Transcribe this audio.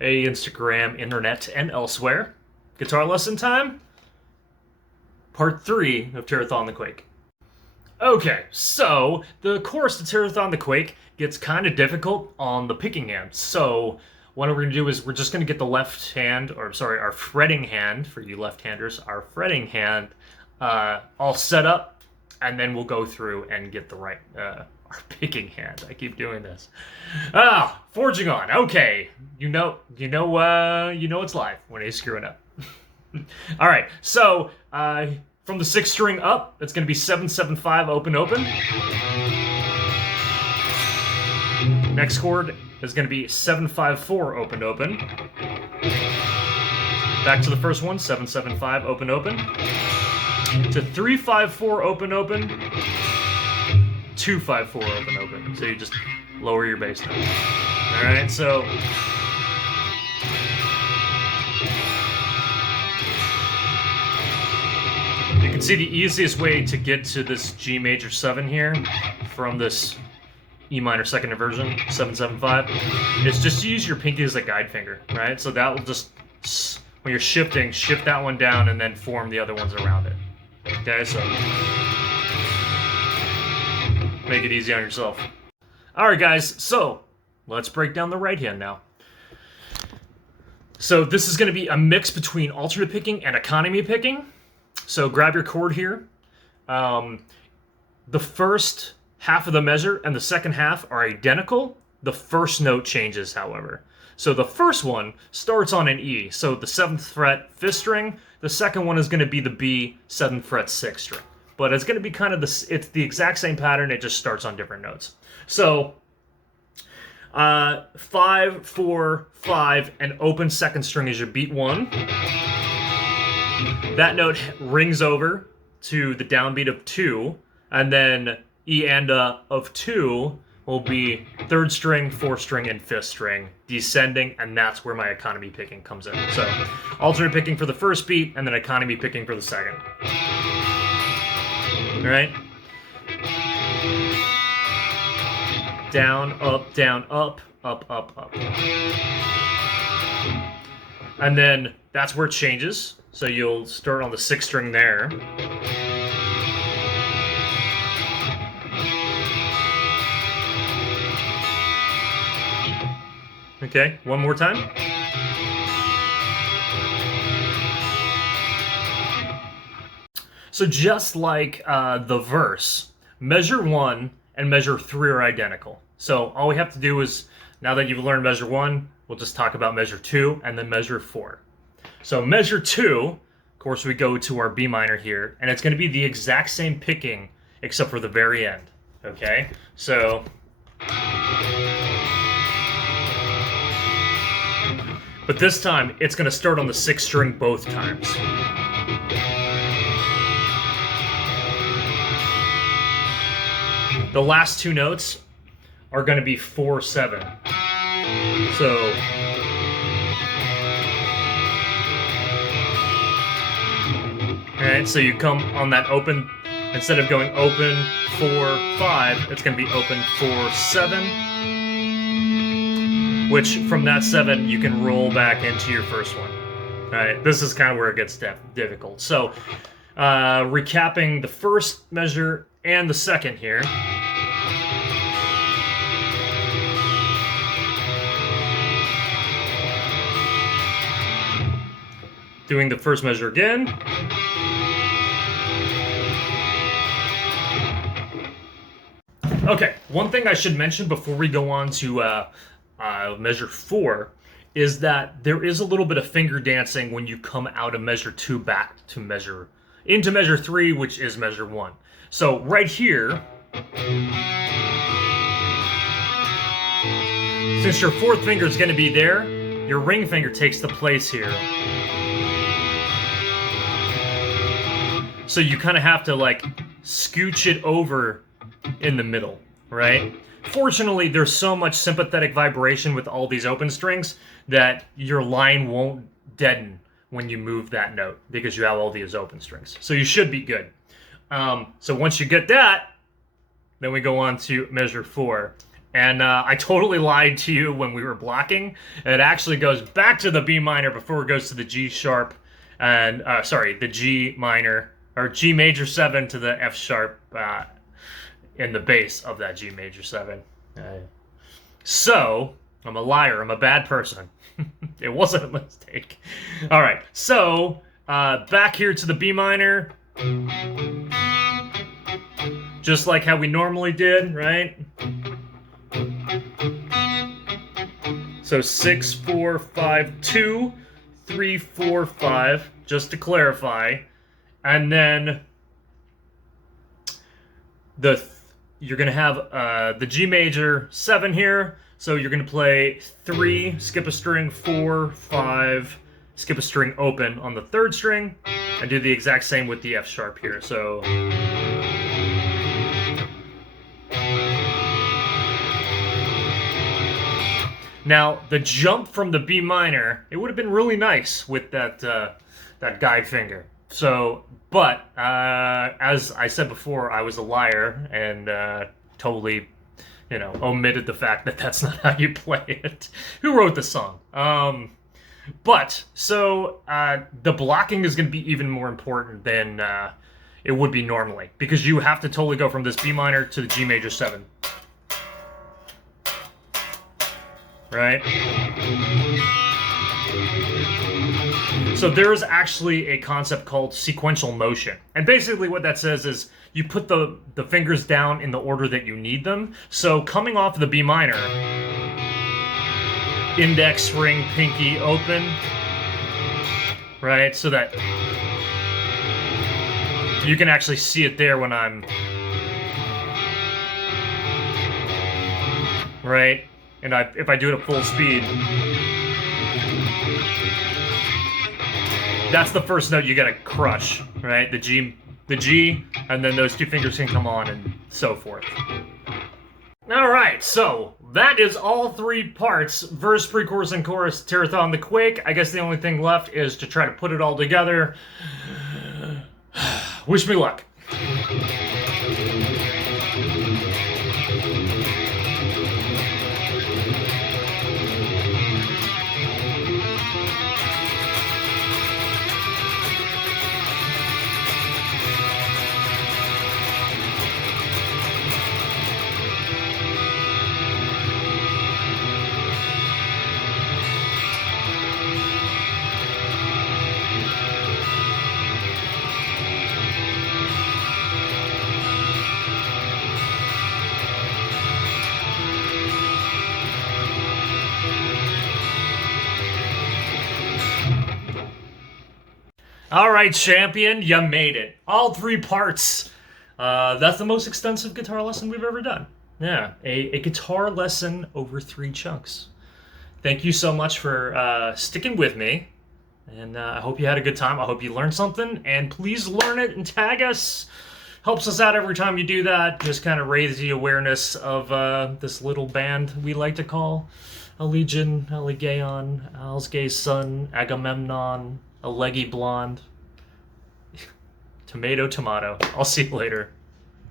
Hey, Instagram, internet, and elsewhere. Guitar lesson time? Part 3 of Terrathaw and the Quake. Okay, so the chorus to Terrathaw and the Quake gets kind of difficult on the picking hand. So what we're going to do is we're just going to get the left hand, or sorry, our fretting hand, for you left-handers, our fretting hand all set up, and then we'll go through and get the right, our picking hand. I keep doing this. Forging on. Okay, you know it's live when he's screwing up. All right, so from the 6th string up, it's going to be 7-7-5 open open. Next chord is going to be 7-5-4 open open. Back to the first one, 7-7-5 open open. To 3-5-4 open open. 2-5-4 open open. So you just lower your bass note. All right, so you can see the easiest way to get to this G major 7 here from this E minor second inversion, 7-7-5, is just use your pinky as a guide finger, right? So that will just, when you're shifting, shift that one down and then form the other ones around it. Okay, so make it easy on yourself. Alright guys, so let's break down the right hand now. So this is going to be a mix between alternate picking and economy picking. So grab your chord here. The first half of the measure and the second half are identical. The first note changes, however. So the first one starts on an E, so the 7th fret 5th string. The second one is going to be the B 7th fret 6th string. But it's going to be kind of it's the exact same pattern, it just starts on different notes. So 5, 4, 5, and open 2nd string is your beat 1. That note rings over to the downbeat of 2, and then E and of 2 will be 3rd string, 4th string, and 5th string, descending, and that's where my economy picking comes in. So alternate picking for the first beat, and then economy picking for the second. All right? Down, up, up, up, up. And then that's where it changes. So you'll start on the 6th string there. Okay, one more time. So just like the verse, measure 1 and measure 3 are identical. So all we have to do is, now that you've learned measure 1, we'll just talk about measure 2 and then measure 4. So measure 2, of course, we go to our B minor here, and it's going to be the exact same picking except for the very end. Okay, so but this time it's going to start on the 6th string both times. The last 2 notes are going to be 4-7. So alright, so you come on that open, instead of going open 4-5, it's going to be open 4-7, which from that 7 you can roll back into your first one. Alright, this is kind of where it gets difficult. So recapping the first measure and the second here. Doing the first measure again. Okay, one thing I should mention before we go on to measure 4 is that there is a little bit of finger dancing when you come out of measure 2 back to into measure 3, which is measure 1. So right here, since your 4th finger is going to be there, your ring finger takes the place here. So you kind of have to like scooch it over in the middle, right? Fortunately, there's so much sympathetic vibration with all these open strings that your line won't deaden when you move that note because you have all these open strings. So you should be good. So once you get that, then we go on to measure 4. And I totally lied to you when we were blocking. It actually goes back to the B minor before it goes to the G sharp, and sorry, the G minor, or G major 7 to the F sharp in the bass of that G major 7. So, I'm a liar. I'm a bad person. It wasn't a mistake. All right, so back here to the B minor. Just like how we normally did, right? So 6, 4, 5, 2, 3, 4, 5, just to clarify. And then you're going to have the G major 7 here. So you're going to play 3, skip a string, 4, 5, skip a string open on the 3rd string, and do the exact same with the F sharp here. So now the jump from the B minor, it would have been really nice with that that guide finger. So, but as I said before, I was a liar and totally, you know, omitted the fact that that's not how you play it. Who wrote the song? But so the blocking is going to be even more important than it would be normally, because you have to totally go from this B minor to the G major 7. Right? So there is actually a concept called sequential motion. And basically what that says is you put the fingers down in the order that you need them. So coming off the B minor, index, ring, pinky, open, right? So that you can actually see it there when I'm, right? And if I do it at full speed, that's the first note you gotta crush, right? The G, and then those 2 fingers can come on and so forth. Alright, so that is all 3 parts, verse, pre-chorus, and chorus, Terrathaw and the Quake. I guess the only thing left is to try to put it all together. Wish me luck. All right, champion, you made it. All 3 parts. That's the most extensive guitar lesson we've ever done. Yeah, a guitar lesson over 3 chunks. Thank you so much for sticking with me. And I hope you had a good time. I hope you learned something. And please learn it and tag us. Helps us out every time you do that. Just kind of raise the awareness of this little band we like to call Allegion, Allegaon, Al's gay son, Agamemnon, a leggy blonde. Tomato, tomato. I'll see you later.